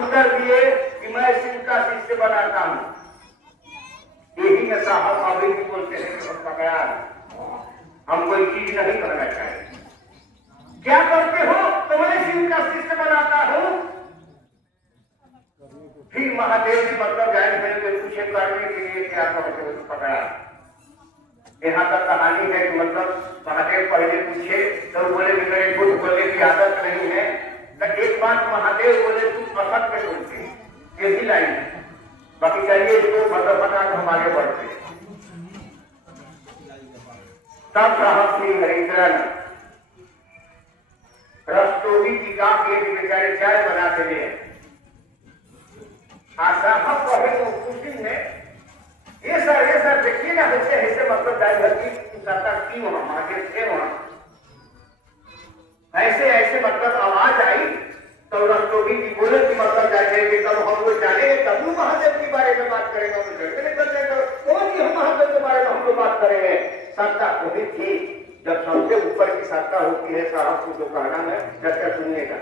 उत्तर दिए कि मैं शिव का शिष्य बनाता हूं। यही में साहब अभी भी बोलते हैं कि हम पकड़ा हम कोई चीज नहीं करना चाहिए। क्या करते हो? तो मैं शिव का शिष्य बनाता हूं। फिर महादेव जी मतलब जाहिर है पूछे करने के लिए क्या करते हो? पकड़ा। यहाँ तक कहानी है कि मतलब महादेव पहले पूछे तो बोले कि मेरे खुद बोलने की आदत नहीं है। तो एक बात महादेव बोले तुम असत में बोलते, यही लाइन है। बाकी चाहिए इसको फटाफटा हम आगे बढ़ते। तब साहब श्री हरिद्रा रस्तोगी की का के बेचारे चाय बना के लिए साहब कहे तो खुशी में ये सर देखिए ना ऐसे ऐसे मतलब ड्राइवर की सत्ता की वहां मार्केट थे वहां ऐसे ऐसे मतलब आवाज आई तो रस्तोगी की बोले की मतलब जाएंगे तब हम लोग जानेंगे तब महादेव के बारे में बात करेंगे। कौन ही हम महादेव के बारे में हम लोग बात करेंगे? सत्ता वही थी जब सबसे ऊपर की सत्ता होती है साहब को जो कहना है चर्चा सुनने का।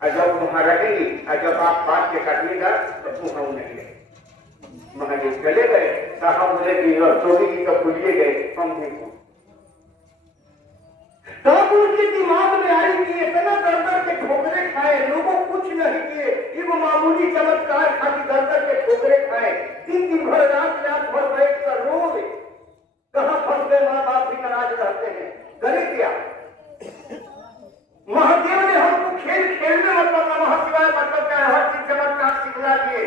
और जब वहां रहेगी और जब आप बात के काटिएगा तो तुम हम नहीं महादेव चले गए। साहब बोले कि रस्तोगी जी तो भूलिए गए हम नहीं को। तब उनके दिमाग में आई कि इतना दर के ठोकरे खाए लोगों कुछ नहीं किए, ये वो मामूली चमत्कार खाली दर के ठोकरे खाए, दिन भर रात भर बैठ कर रोए। कहां फंस गए? माँ बाप भी नाराज रहते हैं, करे क्या? महादेव ने हमको खेल खेल में मतलब नमः शिवाय मतलब क्या हर चीज चमत्कार सिखला दिए।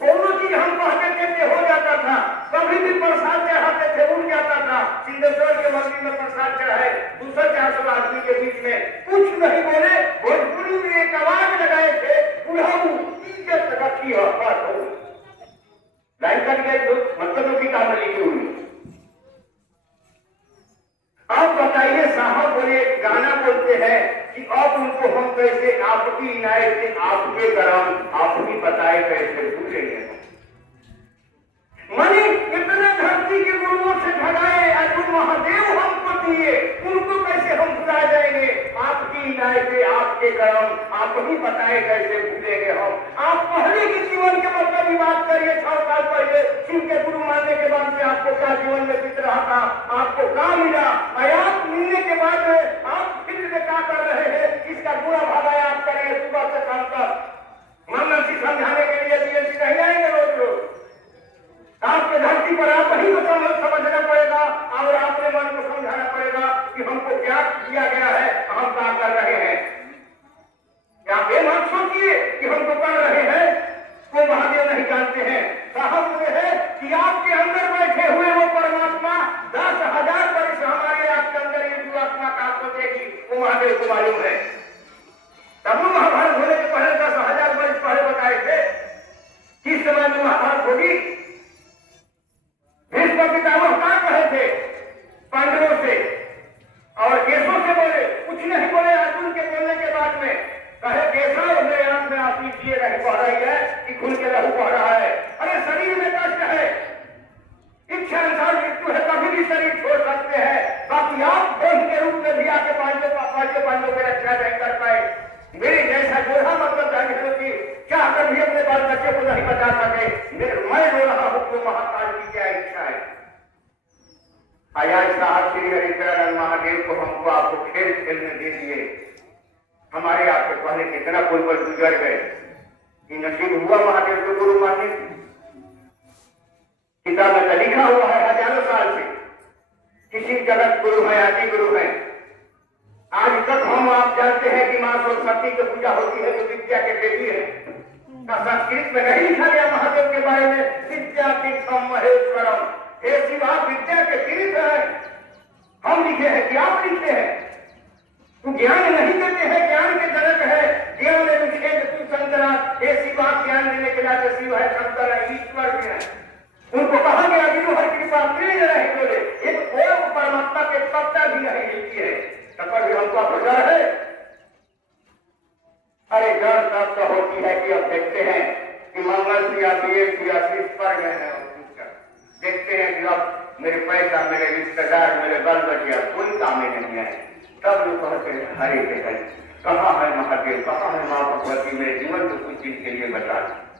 दोनों चीज हम कहते थे हो जाता था। कभी भी प्रसाद चढ़ाते थे उड़ जाता था। सिंहेश्वर के मंदिर में प्रसाद चढ़ाए 200-400 आदमी के बीच में कुछ नहीं बोले। भोजपुरी में एक आवाज लगाए थे बुढ़ाऊ इज्जत रखी हो लाइन कट गए मतलब की काम लिखी हुई। अब बताइए साहब बोले एक गाना बोलते हैं कि अब उनको हम कैसे आपकी इनायत से आपके करम आप ही बताए कैसे भूलेंगे। मनी इतने धरती के गुरुओं से भगाए और महादेव हमको दिए उनको कैसे हम भुला जाएंगे? आपकी इनायत से आपके करम आप ही बताए कैसे भूलेंगे हम। आप पहले के जीवन के मतलब की बात करिए 6 साल पहले शिव के गुरु मानने के बाद में आपको क्या जीवन में बीत रहा था, आपको क्या मिला? आप मिलने के बाद में आप फिर से क्या कर रहे हैं? इसका बुरा भला आप करिए सुबह से शाम तक। मनसी समझाने के लिए बीएससी नहीं आएंगे रोज रोज। आपके धरती पर आप ही को समझना पड़ेगा और आपके मन को समझाना पड़ेगा कि हमको क्या किया गया है, हम क्या कर रहे हैं। क्या आप ये मत सोचिए कि हम तो कर रहे हैं वो महादेव नहीं जानते हैं। साहब ये है कि आपके अंदर बैठे हुए वो परमात्मा 10,000 वर्ष हमारे आपके अंदर ये जीवात्मा काम सोचेगी वो महादेव को मालूम है। तब महाभारत होने के पहले 10,000 वर्ष पहले बताए थे किस समय में महाभारत होगी। भीष्म पितामह क्या कहे थे पांडवों से और केशव से बोले कुछ नहीं बोले। अर्जुन के बोलने के बाद में कहे केशव मेरे आंख में आंसू इसलिए नहीं बह रही है कि खुल के लहू बह रहा है। अरे शरीर में कष्ट है, इच्छा अनुसार मृत्यु है, कभी भी शरीर छोड़ सकते हैं। बाकी आप देह के रूप में भी आके पांडवों की रक्षा नहीं कर पाए। मेरे जैसा जोड़ा मतलब कि क्या कर भी अपने बाल बच्चे को नहीं बचा सके। मैं रो रहा हूं तो महाकाल की क्या इच्छा है। आज साहब श्री हरिद्रानंद महादेव को हमको आपको खेल खेलने दे दिए। हमारे आपके पहले कितना कोई पर गुजर गए कि नसीब हुआ महादेव को गुरु मानने। किताब में लिखा हुआ है हजारों साल से किसी जगत गुरु है आदि गुरु है। आज तक हम आप जानते हैं कि मां सरस्वती की पूजा होती है जो विद्या के देवी है। संस्कृत में नहीं लिखा गया महादेव के बारे में विद्या तीर्थम महेश्वरम। हे शिवा विद्या के तीर्थ है। हम लिखे हैं कि आप लिखे हैं। तू ज्ञान नहीं देते हैं, ज्ञान के जनक है। ज्ञान में विषेद तू शंकरा। हे शिवा ज्ञान देने के लिए शिव है, शंकर है, ईश्वर भी है। उनको कहा गया विष्णु हर कृपा प्रिय रहे बोले एक कोई परमात्मा के पत्ता भी नहीं लिखी है। तब भी हमको डर है। अरे डर तब तो होती है कि अब देखते हैं कि मंगल सिया बीएड सिया शीर्ष पर गए हैं और देखते हैं कि अब मेरे पैसा मेरे रिश्तेदार मेरे बल बचिया कोई काम में नहीं है। तब लोग कहते हैं हरे के कहाँ है महादेव, कहाँ है माँ भगवती, मेरे जीवन में कुछ दिन के लिए बता दी।